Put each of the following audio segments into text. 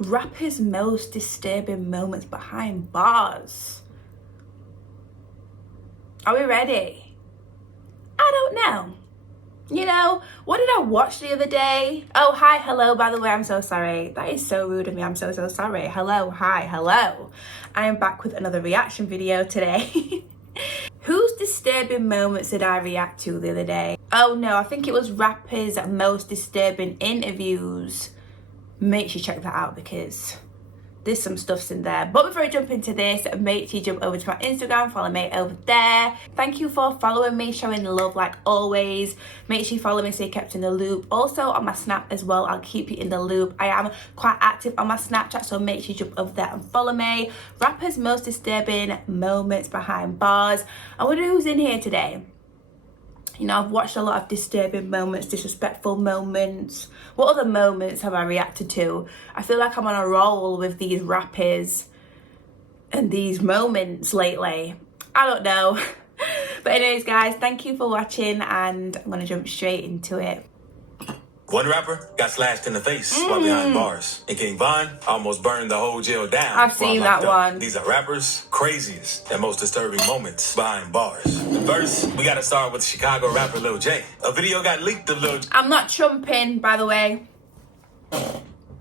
Rappers' most disturbing moments behind bars. Are we ready? I don't know. You know, what did I watch the other day? Oh, hi, hello, by the way, I'm so sorry. That is so rude of me, I'm so sorry. Hello, hi, hello. I am back with another reaction video today. Whose disturbing moments did I react to the other day? Oh no, I think it was rappers' most disturbing interviews. Make sure you check that out because there's some stuffs in there. But before I jump into this, make sure you jump over to my Instagram, follow me over there. Thank you for following me, showing love like always. Make sure you follow me so you're kept in the loop. Also on my Snap as well, I'll keep you in the loop. I am quite active on my Snapchat, so make sure you jump over there and follow me. Rappers' most disturbing moments behind bars. I wonder who's in here today. You know, I've watched a lot of disturbing moments, disrespectful moments. What other moments have I reacted to? I feel like I'm on a roll with these rappers and these moments lately. I don't know. But anyways, guys, thank you for watching and I'm going to jump straight into it. One rapper got slashed in the face while behind bars. And King Von almost burned the whole jail down. I've seen that one. These are rappers' craziest and most disturbing moments behind bars. First, we gotta start with Chicago rapper Lil Jay. A video got leaked of Lil Jay. I'm not trumping, by the way.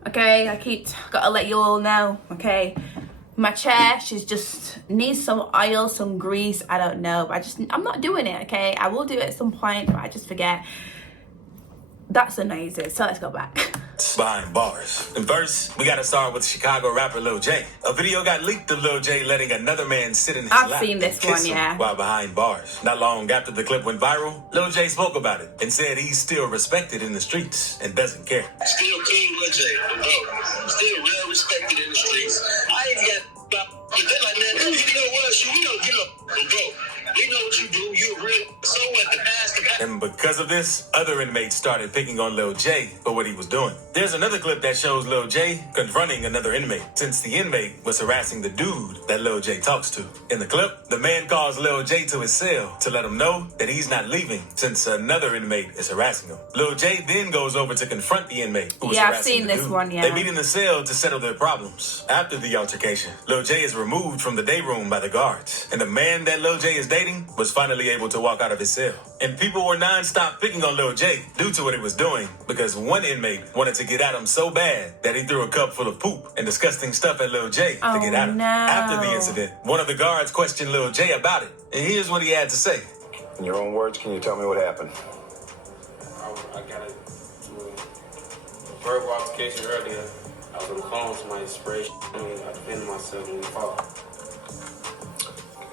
Okay, gotta let you all know, okay? My chair, she's just needs some oil, some grease, I don't know. But I'm not doing it, okay? I will do it at some point, but I just forget. That's amazing. So let's go back. Behind bars. And first, we gotta start with Chicago rapper Lil Jay. A video got leaked of Lil Jay letting another man sit in his lap. I've seen this one, yeah. While behind bars. Not long after the clip went viral, Lil Jay spoke about it and said he's still respected in the streets and doesn't care. Still King Lil Jay, bro. Still well respected in the streets. I ain't got but they're like, man, you know what? We don't give up, bro. We know what you do. You're real. So what? The past. And because of this, other inmates started picking on Lil Jay for what he was doing. There's another clip that shows Lil Jay confronting another inmate, since the inmate was harassing the dude that Lil Jay talks to. In the clip, the man calls Lil Jay to his cell to let him know that he's not leaving since another inmate is harassing him. Lil Jay then goes over to confront the inmate who was harassing I've seen the this dude. one, yeah. They meet in the cell to settle their problems. After the altercation, Lil Jay is removed from the day room by the guards, and the man that Lil Jay is dating was finally able to walk out of his cell. And people were non-stop picking on Lil Jay due to what he was doing, because one inmate wanted to get at him so bad that he threw a cup full of poop and disgusting stuff at Lil Jay to get at him. No. After the incident, one of the guards questioned Lil Jay about it, and here's what he had to say. In your own words, can you tell me what happened? I got a verbal altercation earlier. I was on the phone, somebody sprayed on me. I defended myself and we fought.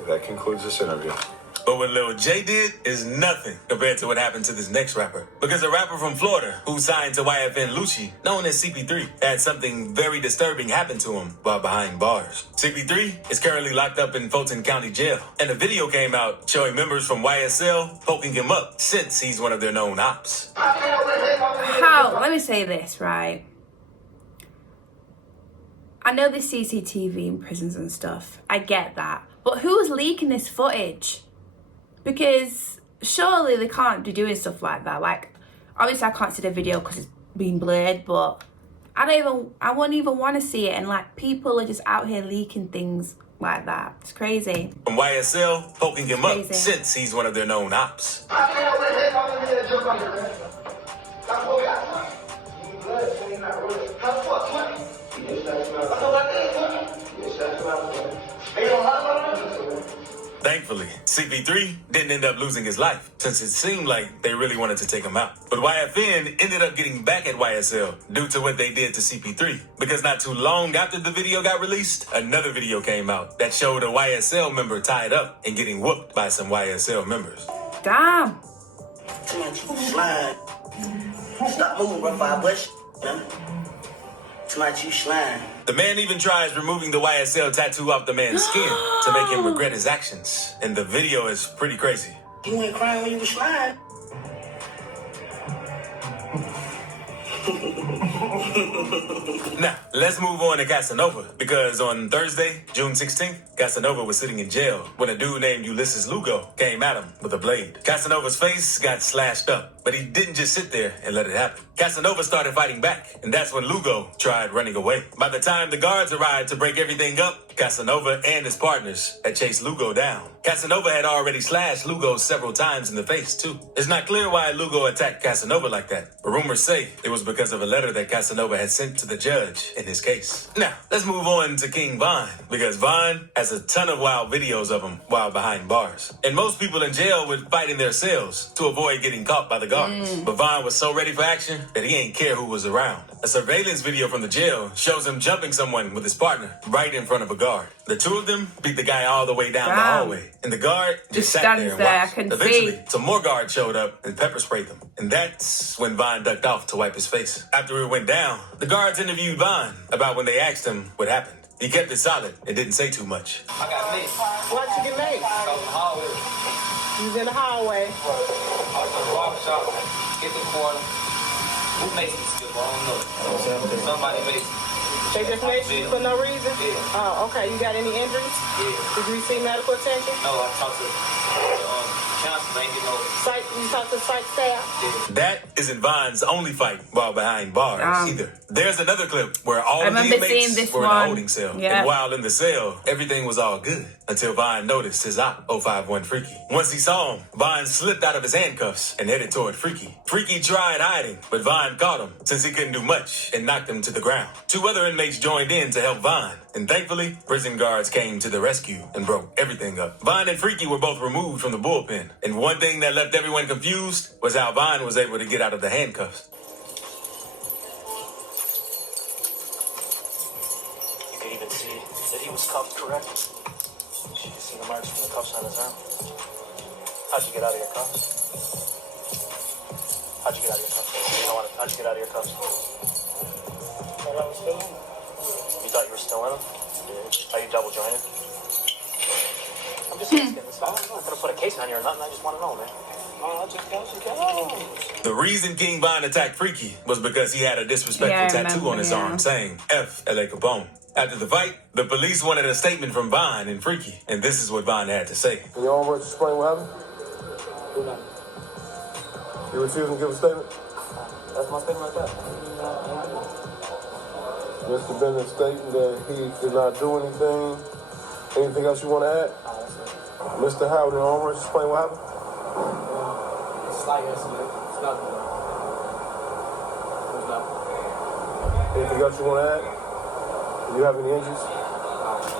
Okay, that concludes this interview. But what Lil Jay did is nothing compared to what happened to this next rapper. Because a rapper from Florida who signed to YFN Lucci, known as CP3, had something very disturbing happen to him while behind bars. CP3 is currently locked up in Fulton County Jail, and a video came out showing members from YSL poking him up since he's one of their known ops. Let me say this, right? I know there's CCTV in prisons and stuff. I get that. But who's leaking this footage? Because surely they can't be doing stuff like that. Like, obviously I can't see the video because it's been blurred, but I wouldn't even want to see it. And like, people are just out here leaking things like that. It's crazy. From YSL poking him up since he's one of their known ops. Thankfully, CP3 didn't end up losing his life, since it seemed like they really wanted to take him out. But YFN ended up getting back at YSL due to what they did to CP3. Because not too long after the video got released, another video came out that showed a YSL member tied up and getting whooped by some YSL members. Damn. Too much slime. Stop moving, bro, I bust you. Too much you slime. The man even tries removing the YSL tattoo off the man's skin to make him regret his actions. And the video is pretty crazy. You ain't crying when you was slime. Now, let's move on to Casanova, because on Thursday, June 16th, Casanova was sitting in jail when a dude named Ulysses Lugo came at him with a blade. Casanova's face got slashed up, but he didn't just sit there and let it happen. Casanova started fighting back, and that's when Lugo tried running away. By the time the guards arrived to break everything up, Casanova and his partners had chased Lugo down. Casanova had already slashed Lugo several times in the face, too. It's not clear why Lugo attacked Casanova like that, but rumors say it was because of a letter that Casanova had sent to the judge in his case. Now, let's move on to King Von, because Von has a ton of wild videos of him while behind bars. And most people in jail would fight in their cells to avoid getting caught by the guards. But Von was so ready for action that he ain't care who was around. A surveillance video from the jail shows him jumping someone with his partner right in front of a guard. The two of them beat the guy all the way down the hallway, and the guard just sat there and watched. Eventually, some more guards showed up and pepper sprayed them. And that's when Von ducked off to wipe his face. After it went down, the guards interviewed Von about when they asked him what happened. He kept it solid and didn't say too much. I got made. Why'd you get made? I was in the hallway. You was in the hallway. I was in the barbershop. Get the corner. Who makes me still? I don't know. Somebody makes me. They just made you for no reason? Yeah. Oh, okay. You got any injuries? Yeah. Did you receive medical attention? No, I talked to the counselor. Ain't get no. Psych, you talked to psych staff? Yeah. That isn't Von's only fight while behind bars either. There's another clip where all of the inmates were in a holding cell. Yeah. And while in the cell, everything was all good until Von noticed his op, 051 Freaky. Once he saw him, Von slipped out of his handcuffs and headed toward Freaky. Freaky tried hiding, but Von caught him since he couldn't do much and knocked him to the ground. Two other inmates joined in to help Von, and thankfully, prison guards came to the rescue and broke everything up. Von and Freaky were both removed from the bullpen, and one thing that left everyone confused was how Von was able to get out of the handcuffs. You could even see that he was cuffed, correct? You can see the marks from the cuffs on his arm. How'd you get out of your cuffs? How'd you get out of your cuffs? How'd you get out of your cuffs? Thought I was still in. You thought you were still in them? Are you double jointed? I'm just asking. I'm not gonna put a case on you or nothing. I just want to know, man. The reason King Von attacked Freaky was because he had a disrespectful tattoo on his arm saying F. L.A. Capone. After the fight, the police wanted a statement from Von and Freaky, and this is what Von had to say. Can you all explain what happened? You refusing to give a statement? That's my statement right there. Mr. Bennett stating that he did not do anything. Anything else you want to add? Mr. Howard and Almers, explain what happened? Slight incident. It's nothing. It's nothing. Anything else you want to add? Do you have any injuries?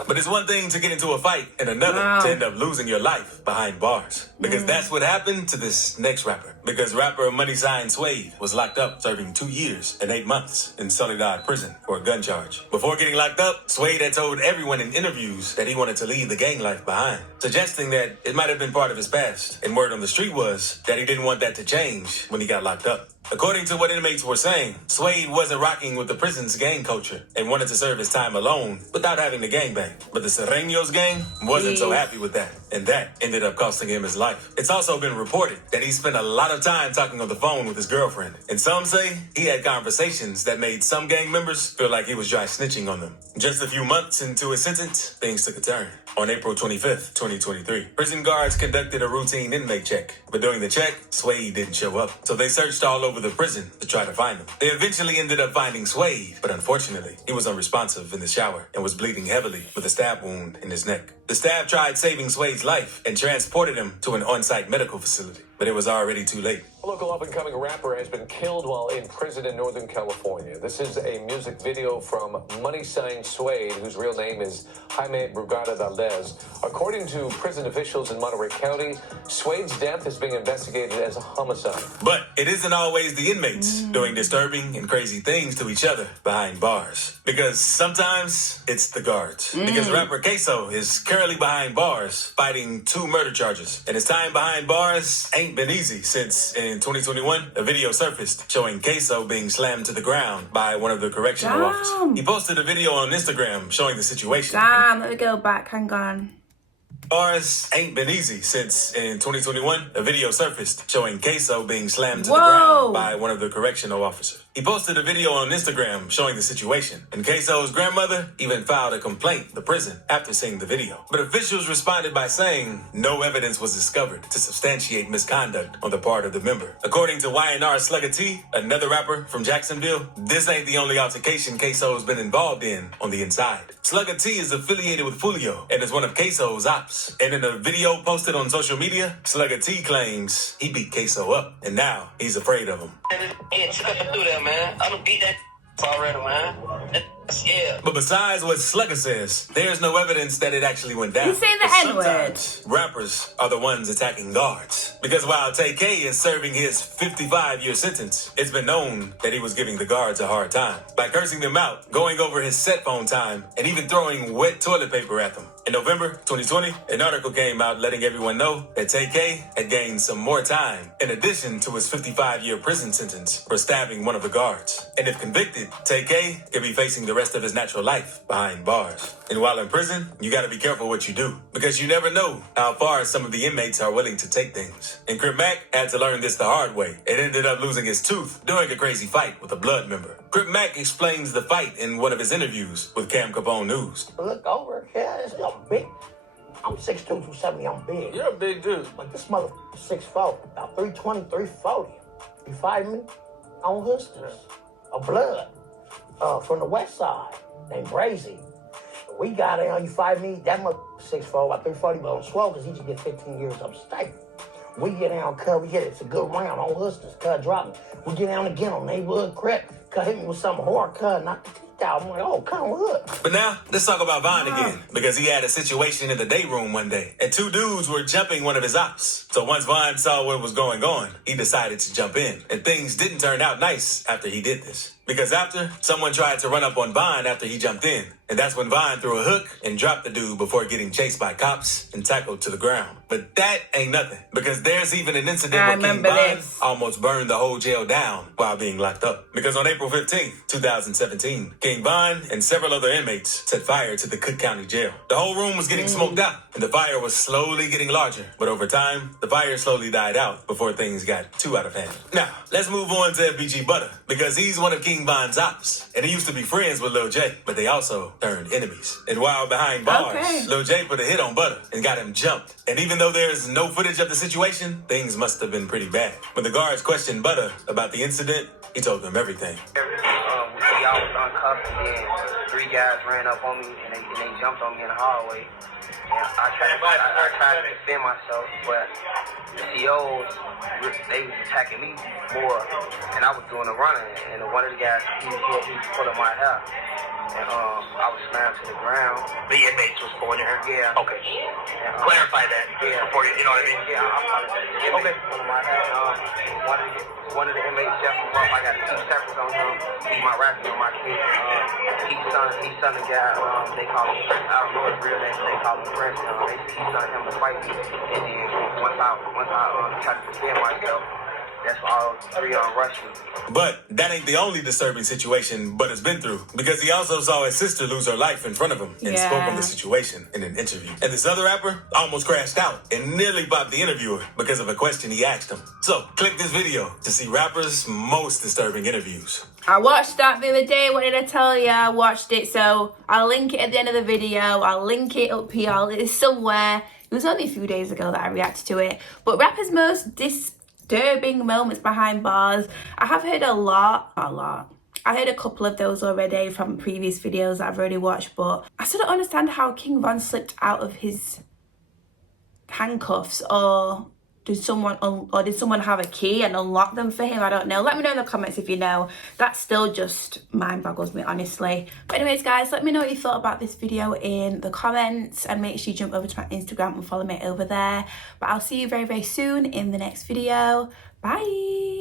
But it's one thing to get into a fight and another to end up losing your life behind bars. Because that's what happened to this next rapper. Because rapper Money Sign Suede was locked up serving 2 years and 8 months in Soledad prison for a gun charge. Before getting locked up, Suede had told everyone in interviews that he wanted to leave the gang life behind, suggesting that it might have been part of his past. And word on the street was that he didn't want that to change when he got locked up. According to what inmates were saying, Suede wasn't rocking with the prison's gang culture and wanted to serve his time alone without having to gangbang. But the Serreños gang wasn't so happy with that, and that ended up costing him his life. It's also been reported that he spent a lot of time talking on the phone with his girlfriend, and some say he had conversations that made some gang members feel like he was dry snitching on them. Just a few months into his sentence, things took a turn. On April 25th, 2023, prison guards conducted a routine inmate check. But during the check, Suede didn't show up. So they searched all over the prison to try to find him. They eventually ended up finding Suede, but unfortunately, he was unresponsive in the shower and was bleeding heavily with a stab wound in his neck. The staff tried saving Suede's life and transported him to an on-site medical facility, but it was already too late. A local up-and-coming rapper has been killed while in prison in Northern California. This is a music video from Money Sign Suede, whose real name is Jaime Brugada Valdez. According to prison officials in Monterey County, Suede's death is being investigated as a homicide. But it isn't always the inmates doing disturbing and crazy things to each other behind bars. Because sometimes it's the guards. Because rapper Queso is currently behind bars fighting 2 murder charges. And his time behind bars ain't been easy since in 2021, a video surfaced showing Queso being slammed to the ground by one of the correctional officers. He posted a video on Instagram showing the situation. Let me go back. Hang on. Bars ain't been easy since in 2021, a video surfaced showing Queso being slammed to the ground by one of the correctional officers. He posted a video on Instagram showing the situation, and Queso's grandmother even filed a complaint to the prison after seeing the video. But officials responded by saying no evidence was discovered to substantiate misconduct on the part of the member. According to YNR Slugger T, another rapper from Jacksonville, this ain't the only altercation Queso's been involved in on the inside. Slugger T is affiliated with Fulio and is one of Queso's ops. And in a video posted on social media, Slugger T claims he beat Queso up, and now he's afraid of him. Yeah, check through there, man. I done beat that already, man. Yeah. But besides what Slugger says, there's no evidence that it actually went down. He's saying the N-word. Sometimes rappers are the ones attacking guards. Because while TK is serving his 55-year sentence, it's been known that he was giving the guards a hard time by cursing them out, going over his set phone time, and even throwing wet toilet paper at them. In November 2020, an article came out letting everyone know that TK had gained some more time in addition to his 55-year prison sentence for stabbing one of the guards. And if convicted, TK could be facing the rest of his natural life behind bars. And while in prison, you gotta be careful what you do, because you never know how far some of the inmates are willing to take things. And Crip Mac had to learn this the hard way and ended up losing his tooth during a crazy fight with a blood member. Crip Mac explains the fight in one of his interviews with Cam Capone News. Look over here, I'm big. I'm 6'2", 270, I'm big. You're a big dude. But this motherfucker's 6'4", about 320, 340. You fight me? On Hoosters. A blood. From the west side, named Brazy. We got down, you fight me, that motherfucker 6'4", about 340, but on swell, because he just get 15 years upstate. We get down, cut, we hit it, it's a good round on Hoosters, cut, drop me. We get down again on neighborhood crap, cut, hit me with some hard cut, knock the teeth out. I'm like, oh, come on, But now, let's talk about Vaughn again, because he had a situation in the day room one day, and two dudes were jumping one of his ops. So once Vaughn saw what was going on, he decided to jump in, and things didn't turn out nice after he did this. Because after, someone tried to run up on Vaughn after he jumped in. And that's when Vaughn threw a hook and dropped the dude before getting chased by cops and tackled to the ground. But that ain't nothing. Because there's even an incident where King Von almost burned the whole jail down while being locked up. Because on April 15th, 2017, King Von and several other inmates set fire to the Cook County Jail. The whole room was getting smoked out, and the fire was slowly getting larger. But over time, the fire slowly died out before things got too out of hand. Now, let's move on to FBG Butter, because he's one of King Von's ops, and he used to be friends with Lil Jay, but they also turned enemies. And while behind bars, Lil Jay put a hit on Butter and got him jumped. And even though there's no footage of the situation, things must have been pretty bad. When the guards questioned Butter about the incident, he told them everything. I was uncuffed, and then three guys ran up on me, and they jumped on me in the hallway. And I tried to defend myself, but the COs, they was attacking me more, and I was doing the running. And one of the guys, he was pulling my hair. And I was slammed to the ground. The inmates was pulling your hair? Yeah. Okay. And, Clarify that before you know what I mean? Yeah, I'm okay. Pulling my hair. One of the inmates, Jeff, I got 2 separate on him. He's my rapping on my kid. He's son of the guy, they call him, I don't know his real name, they call him Prince. He's son him to fight me. And then once I tried to defend myself, that's why all 3 rushed me. But that ain't the only disturbing situation Butter's been through, because he also saw his sister lose her life in front of him and spoke on the situation in an interview. And this other rapper almost crashed out and nearly bopped the interviewer because of a question he asked him. So click this video to see rappers' most disturbing interviews. I watched that the other day. What did I tell you? I watched it, so I'll link it at the end of the video. I'll link it up here. It is somewhere. It was only a few days ago that I reacted to it. But rappers' most disturbing moments behind bars. I have heard a lot. I heard a couple of those already from previous videos that I've already watched, but I still don't understand how King Von slipped out of his handcuffs, or did someone have a key and unlock them for him? I don't know. Let me know in the comments if you know. That still just mind boggles me, honestly. But anyways, guys, let me know what you thought about this video in the comments, and make sure you jump over to my Instagram and follow me over there. But I'll see you very, very soon in the next video. Bye.